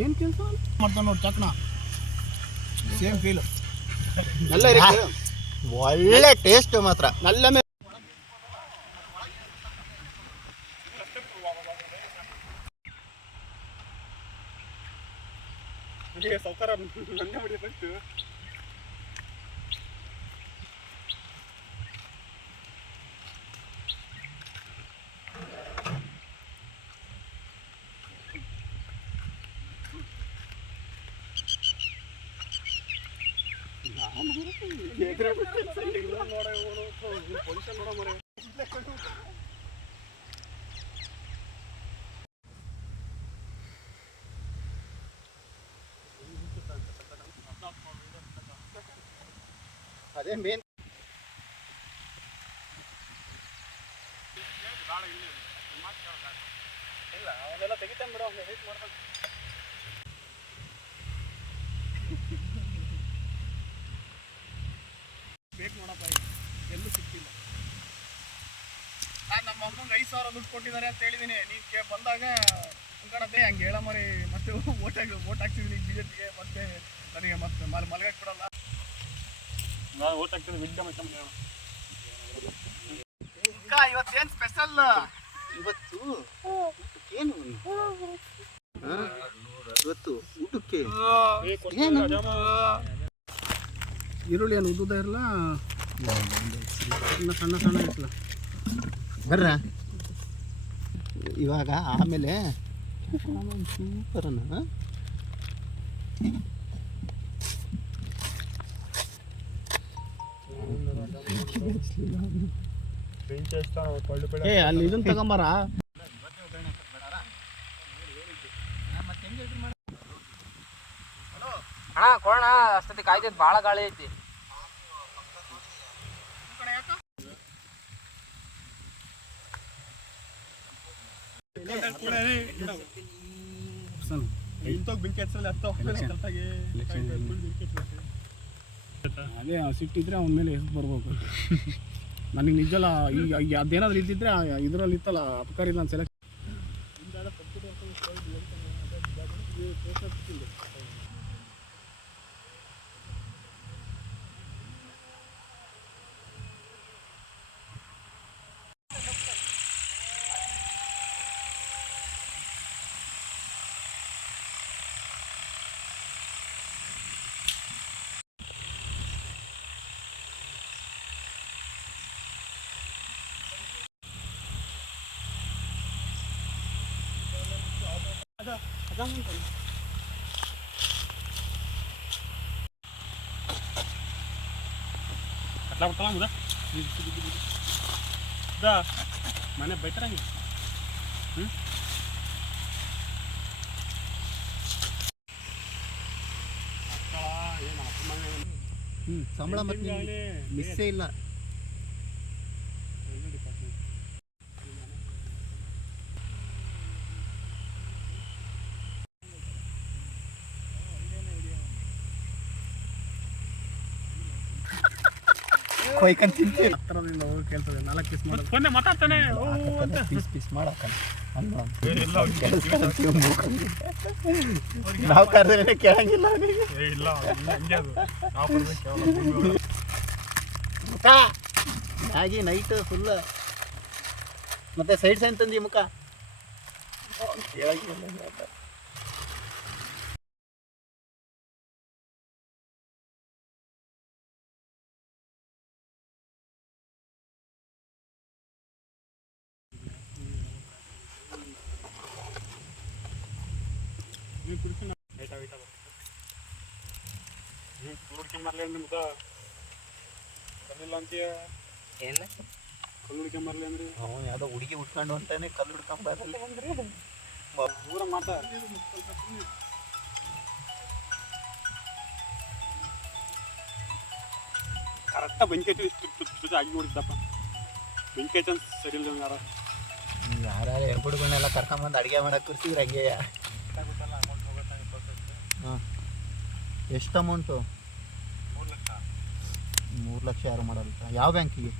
ಏನು ಕೆಲಸ ಮಾಡ್ತಾನೆ ನೋಡಿ ಚಕ್ನ ಸೇಮ್ ಫೀಲ್ നല്ല ಒಳ್ಳೆ ಟೇಸ್ಟ್ ಮಾತ್ರ നല്ല ಸೌಕರ್ಯ ನಂದೇ ಹೊಡಿಬೇಕು ಪೊಸಿಷನ್ ನೋಡೋ ಮರೆ ಅದೇ ಮೇನ್ ಇಲ್ಲ ಅವನ್ನೆಲ್ಲ ತೆಗಿತಾನೆ ಬಿಡು ಅವ್ನು ಹೇಟ್ ಮಾಡ್ತಾನೆ ಬೇಕು ನೋಡಪ್ಪ ಎಲ್ಲೂ ಸಿಕ್ತಿಲ್ಲ ನಾನು ನಮ್ಮ ಅಮ್ಮಂಗೆ 5,000 ದುಡ್ಡು ಕೊಟ್ಟಿದ್ದಾರೆ ಅಂತ ಹೇಳಿದ್ದೀನಿ ನೀನು ಬಂದಾಗ ಅಂದ್ಕೊಳತ್ತೆ ಹಂಗೆ ಹೇಳ ಮರಿ ಮತ್ತೆ ಓಟ್ ಹಾಕ್ತಿದ್ದೀನಿ BJPಗೆ ಮತ್ತೆ ನನಗೆ ಮತ್ತೆ ಮಲಗಕ್ಕೆ ಬಿಡಲ್ಲ ನಾನು ಓಟ್ ಹಾಕ್ತೀನಿ ವಿದ್ಯೆ ಮತ್ತೆ ಇವತ್ತೇನು ಸ್ಪೆಷಲ್ ಇವತ್ತು ಏನು ಇವತ್ತು ಊಟಕ್ಕೆ ಈರುಳ್ಳಿ ಏನು ಉದ್ದುದ ಇರಲ್ಲ ಸಣ್ಣ ಸಣ್ಣ ಇರಲ್ಲ ಬರ್ರ ಇವಾಗ ಆಮೇಲೆ ಸೂಪರನ್ನ ಅಲ್ಲಿ ಇದನ್ನ ತಗೊಂಬಾರ ಅಣ್ಣ ಕೊಡೋಣ ಅಷ್ಟೊತ್ತಿ ಕಾಯ್ತೈತಿ ಭಾಳ ಗಾಳಿ ಐತಿ ಅದೇ ಸಿಟ್ಟಿದ್ರೆ ಅವನ ಮೇಲೆ ಹೆಸರು ಬರ್ಬೇಕು ನನಗೆ ನಿಜಲ್ಲ ಈಗ ಅದೇನಾದ್ರು ಇದ್ದಿದ್ರೆ ಇದರಲ್ಲಿ ಇತ್ತಲ್ಲ ಅಪಕಾರಿ ನಾನು ಸೆಲೆಕ್ಟ್ ಅಟ್లా ಬಿಡ್ತಾನ ಮನೆ ಬೈತಾರಂಗೆ ಸಂಬಳ ಮತ್ತೆ ಮಿಸ್ಸೇ ಇಲ್ಲ ಕೊಯ್ಕೊಂಡು ತಿಂತೀವಿ ಹತ್ತಿರದಿಂದ ಹೋಗಿ ಕೇಳ್ತದೆ 4 ಪೀಸ್ ಮಾಡೋದು ಫೋನ್ ಮಾತಾಡ್ತಾನೆ ಪೀಸ್ ಮಾಡಕ್ಕ ನಾವು ಕರೆದ್ರೆ ಕೇಳಂಗಿಲ್ಲ ಮ್ಯಾಗಿ ನೈಟ್ ಫುಲ್ ಮತ್ತೆ ಸೈಡ್ ಸೈನ್ ತಂದಿ ಮುಖ ಕೇಳಂಗಿಲ್ಲ ಯಾವುದೋ ಹುಡುಗಿ ಉಟ್ಕೊಂಡು ಹೊಂಟಾನೆ ಕಲ್ಲು ಹುಡ್ಕೊಂಬರಲ್ಲ ಅಂದ್ರೆ ಪೂರ ಮಾತಾ ಕರೆಕ್ಟಾಗಿ ಬೆಂಕಿ ಹಚ್ಚಿ ಆಗಿ ನೋಡಿದ್ದಪ್ಪ ಬೆಂಕಿ ಹಚ್ಚ ಸರಿ ಇಲ್ಲ ಯಾರು ಹೆಬ್ಬುಡುಗಳನ್ನೆಲ್ಲ ಕರ್ಕೊಂಬಂದು ಅಡುಗೆ ಮಾಡಕ್ಕೆ ಕೂರ್ಸಿದ್ರೆ ಹಂಗೆ ಹಾಂ ಎಷ್ಟು ಅಮೌಂಟು 3 ಲಕ್ಷ ಯಾರು ಮಾಡಲ್ಲ ಯಾವ ಬ್ಯಾಂಕಿಗೆ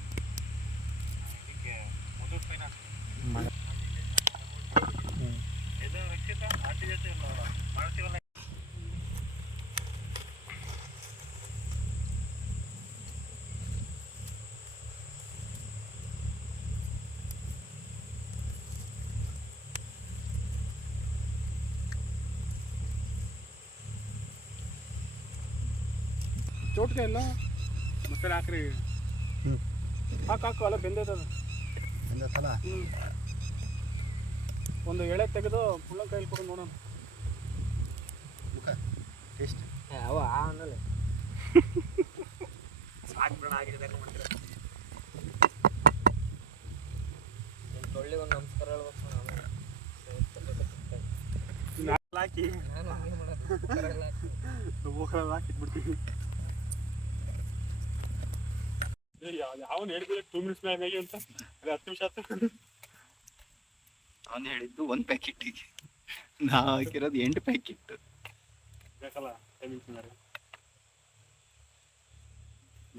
ಚೋಟ್ಗೆ ಇಲ್ಲ ಮಸಾಲೆ ಹಾಕ್ರಿ. ಹಾಕು ಅಲ್ಲ ಬೆಂದೈತದ. ಬಂದತ್ತಲ್ಲ ಒಂದು ಎಳೆ ತೆಗೆದು ಫುಲ್ಲ ಕೈಲಿ ಕೊಡು ನೋಡೋಣ. ಮುಖ ಟೇಸ್ಟ್ ಅವ ಆಮೇಲೆ ತೊಳ್ಳಿ ಒಂದು ನಮಸ್ಕಾರ ಹೇಳ್ಬೇಕು ಹಾಕಿ ನಾನು ಹಂಗೆ ಮಾಡೋದು ಹಾಕಿಟ್ಬಿಡ್ತೀವಿ. ಯಾವನು ಹೇಳಿದ್ರೆ 2 ಮಿನಿಟ್ಸ್ ಮ್ಯಾಗಿ ಅಂತ ಅದೇ 10 ನಿಮಿಷ ಆಯ್ತು. ಅವನು ಹೇಳಿದ್ದು 1 ಪ್ಯಾಕೆಟಿಗೆ, ನಾವು ಹಾಕಿರೋದು 8 ಪ್ಯಾಕೆಟ್ ಬೇಕಲ್ಲ ಟೈಮಿಂಗ್ಸ್ ಮೇಲೆ.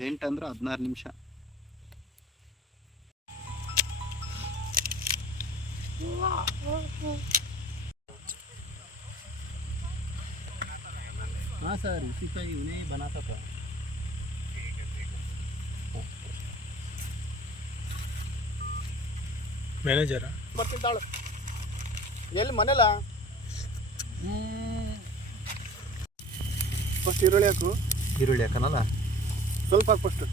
8 ಅಂದ್ರೆ 16 ನಿಮಿಷ. हाँ सर, इसी का ही उन्हें बनाता था. ಮ್ಯಾನೇಜರ ಬರ್ತೀನಿ ತಾಳು. ಎಲ್ಲಿ ಮನೆಲ್ಲ ಫಸ್ಟ್ ಈರುಳ್ಳಿ ಹಾಕು. ಈರುಳ್ಳಿ ಹಾಕನಲ್ಲ, ಸ್ವಲ್ಪ ಹಾಕು ಫಸ್ಟ್.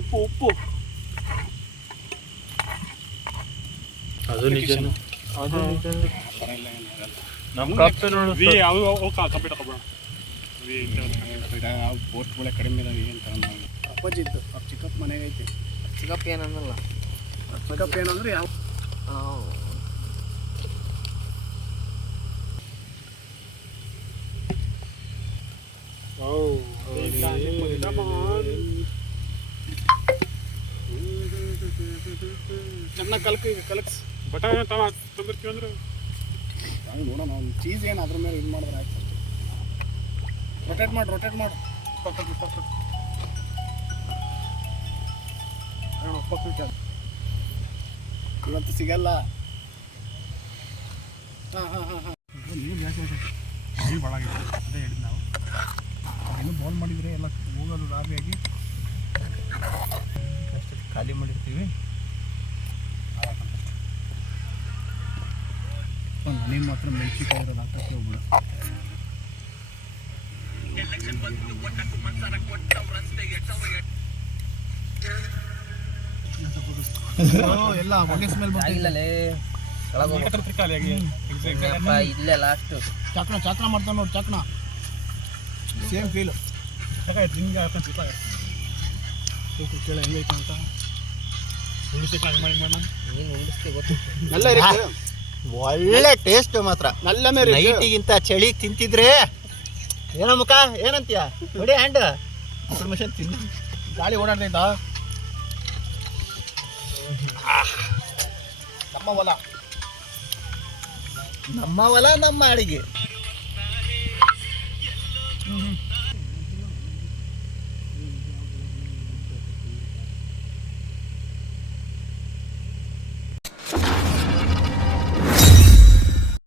ಉಪ್ಪು ಅದು ನಿಜ. ನಮ್ಮ ಕಾಪೆ ನೋಡು ಪೋಸ್ಟ್ಗಳೇ ಕಡಿಮೆ ಇದಾವೆ. ಏನು ತಗೊಂಡು ಅಪ್ಪಾಜಿ ಇತ್ತು ಅವ್ರ ಚಿಕ್ಕಪ್ಪ ಮನೆಗೆ ಐತಿ. ಚಿಕ್ಕಪ್ಪ ಏನನ್ನಲ್ಲ. ಚಿಕ್ಕಪ್ಪ ಏನಂದ್ರೆ ಯಾವ ಚೆನ್ನಾಗಿ ಕಲಕ್ಸ್ ಬಟಾಣಿ ತಂದಿರ್ತೀವಿ ಅಂದ್ರೆ ಹಂಗೆ ನೋಡೋಣ. ಒಂದು ಚೀಸ್ ಏನು ಅದ್ರ ಮೇಲೆ ಇದು ಮಾಡಿದ್ರೆ ಆಯ್ತು. ರೊಟೇಟ್ ಮಾಡು ಇವತ್ತು ಸಿಗಲ್ಲ. ನೀರು ಜಾಸ್ತಿ ಆಯ್ತು. ನೀರು ಭಾಳ ಆಗಿದೆ. ಅದೇ ಹೇಳಿದ್ದು ನಾವು ಇನ್ನೂ ಬೌಲ್ ಮಾಡಿದರೆ ಎಲ್ಲ ಹೋಗೋದು ರಾಬಿಯಾಗಿ ಅಷ್ಟು ಖಾಲಿ ಮಾಡಿರ್ತೀವಿ. ನೀನು ಮಾತ್ರ ಮೆಣಸಿನ್ಕಾಯಿ ಇರೋದು ಹಾಕಕ್ಕೆ ಹೋಗ್ಬಿಡು. ಎಲ್ಲ ಹೊಗೆ ಸ್ಮೆಲ್ ಆಗಿಲ್ಲಲೇ ಇಲ್ಲೇ ಲಾಸ್ಟು ಚಾಕ್ನ ಮಾಡ್ತಾನೆ ನೋಡಿ. ಚಾಕ್ನ ಸೇಮ್ ಫೀಲು. ಕೇಳ ಹೆಂಗೈತೆ ಅಂತ ನೀನು ಉಳಿಸ್ತಿ ಗೊತ್ತು. ಎಲ್ಲ ಇರುತ್ತೆ. ಒಳ್ಳೆ ಟೇಸ್ಟ್ ಮಾತ್ರ. ನಲ್ಲನೇ ನೈಟಿಗಿಂತ ಚಳಿ ತಿಂತಿದ್ರೆ ಏನೋ ಮುಖ ಏನಂತೀಯ? ಹೊಡಿ ಹ್ಯಾಂಡ್ ಇನ್ಫಾರ್ಮೇಶನ್ ತಿಂದು ಗಾಳಿ ಓಡಾಡ್ತೈತಾ? ನಮ್ಮ ಹೊಲ ನಮ್ಮ ಅಡಿಗೆ.